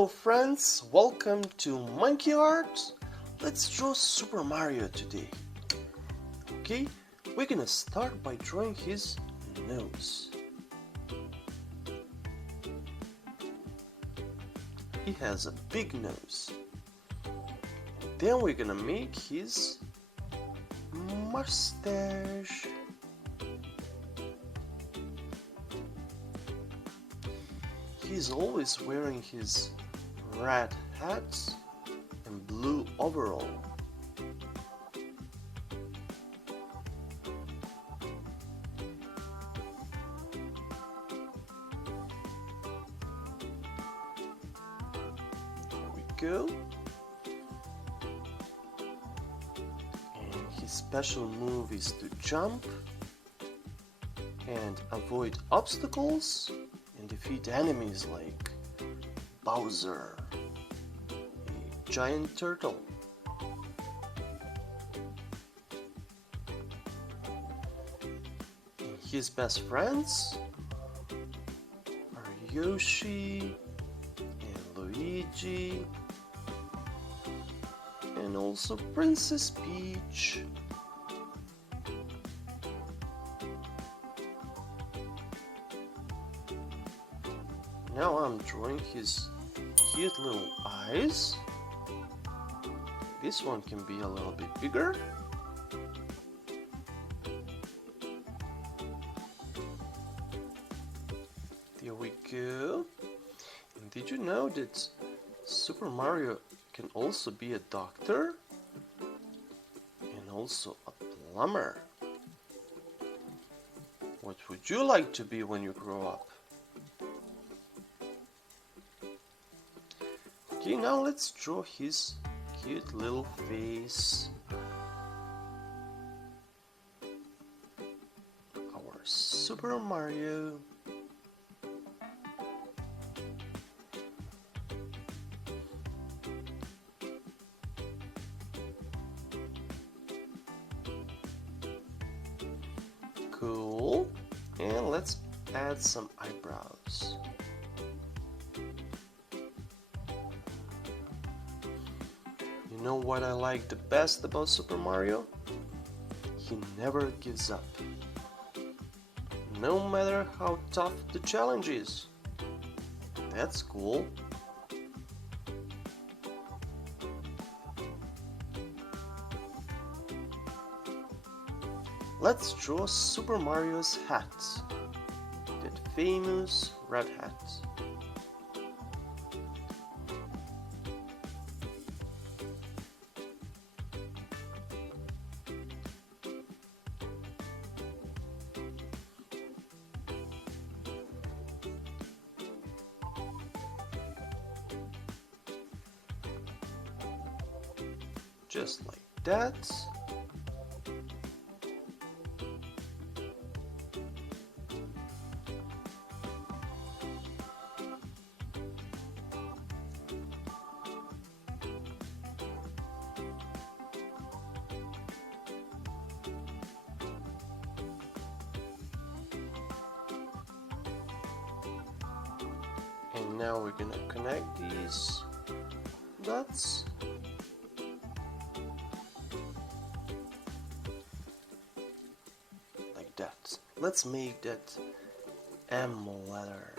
Hello friends, welcome to Monkey Art. Let's draw Super Mario today. Okay, we're gonna start by drawing his nose. He has a big nose. Then we're gonna make his mustache. He's always wearing his red hat and blue overall. There we go. And his special move is to jump and avoid obstacles and defeat enemies like Bowser, a giant turtle. And his best friends are Yoshi and Luigi and also Princess Peach. Now I'm drawing his cute little eyes. This one can be a little bit bigger. There we go. And did you know that Super Mario can also be a doctor and also a plumber? What would you like to be when you grow up? Okay, now let's draw his cute little face. Our Super Mario. Cool. And let's add some eyebrows. You know what I like the best about Super Mario? He never gives up. No matter how tough the challenge is. That's cool. Let's draw Super Mario's hat. That famous red hat. Just like that. And now we're gonna connect these dots. Like that. Let's make that M letter.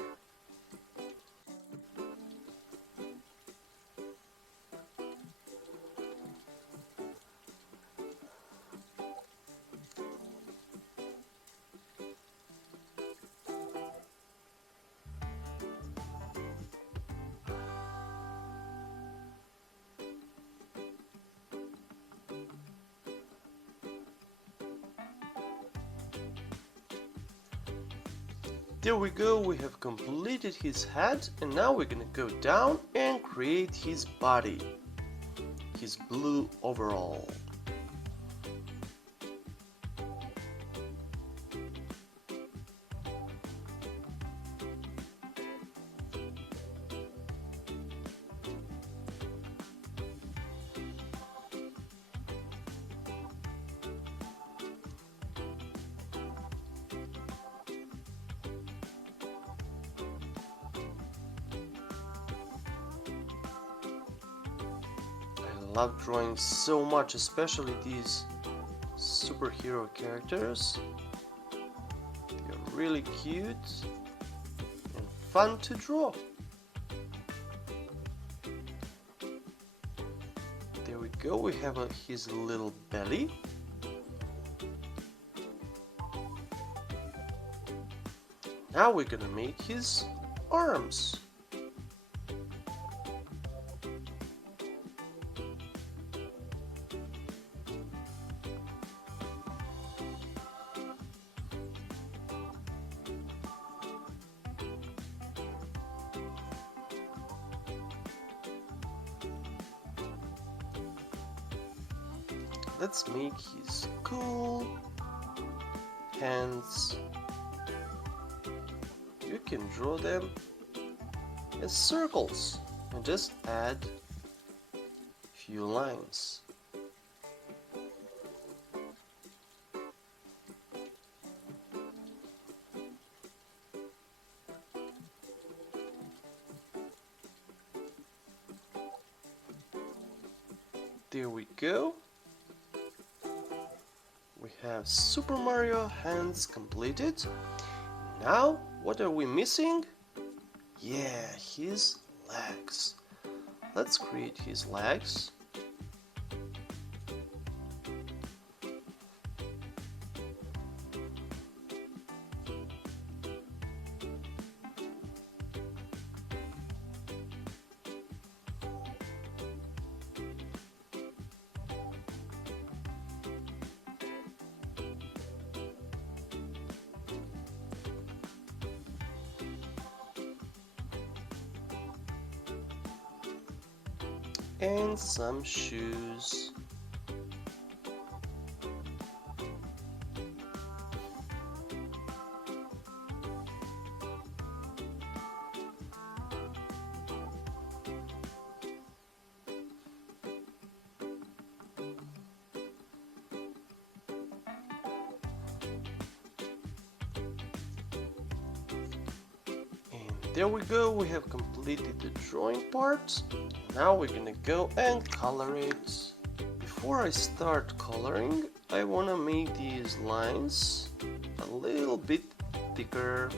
There we go, we have completed his head, and now we're gonna go down and create his body, his blue overall. love drawing so much, especially these superhero characters. They're really cute and fun to draw. There we go, we have his little belly. Now we're gonna make his arms. Let's make his cool hands. You can draw them as circles and just add a few lines. There we go. We have Super Mario hands completed. Now, what are we missing? Yeah, his legs. Let's create his legs. And some shoes. There we go, we have completed the drawing part. Now we're gonna go and color it. Before I start coloring, I wanna make these lines a little bit thicker.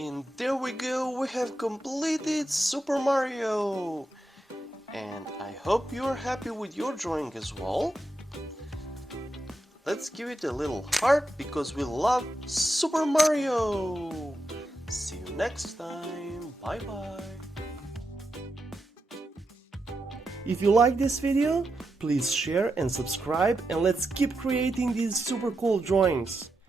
And there we go, we have completed Super Mario! And I hope you're happy with your drawing as well. Let's give it a little heart because we love Super Mario! See you next time, bye bye! If you like this video, please share and subscribe, and let's keep creating these super cool drawings.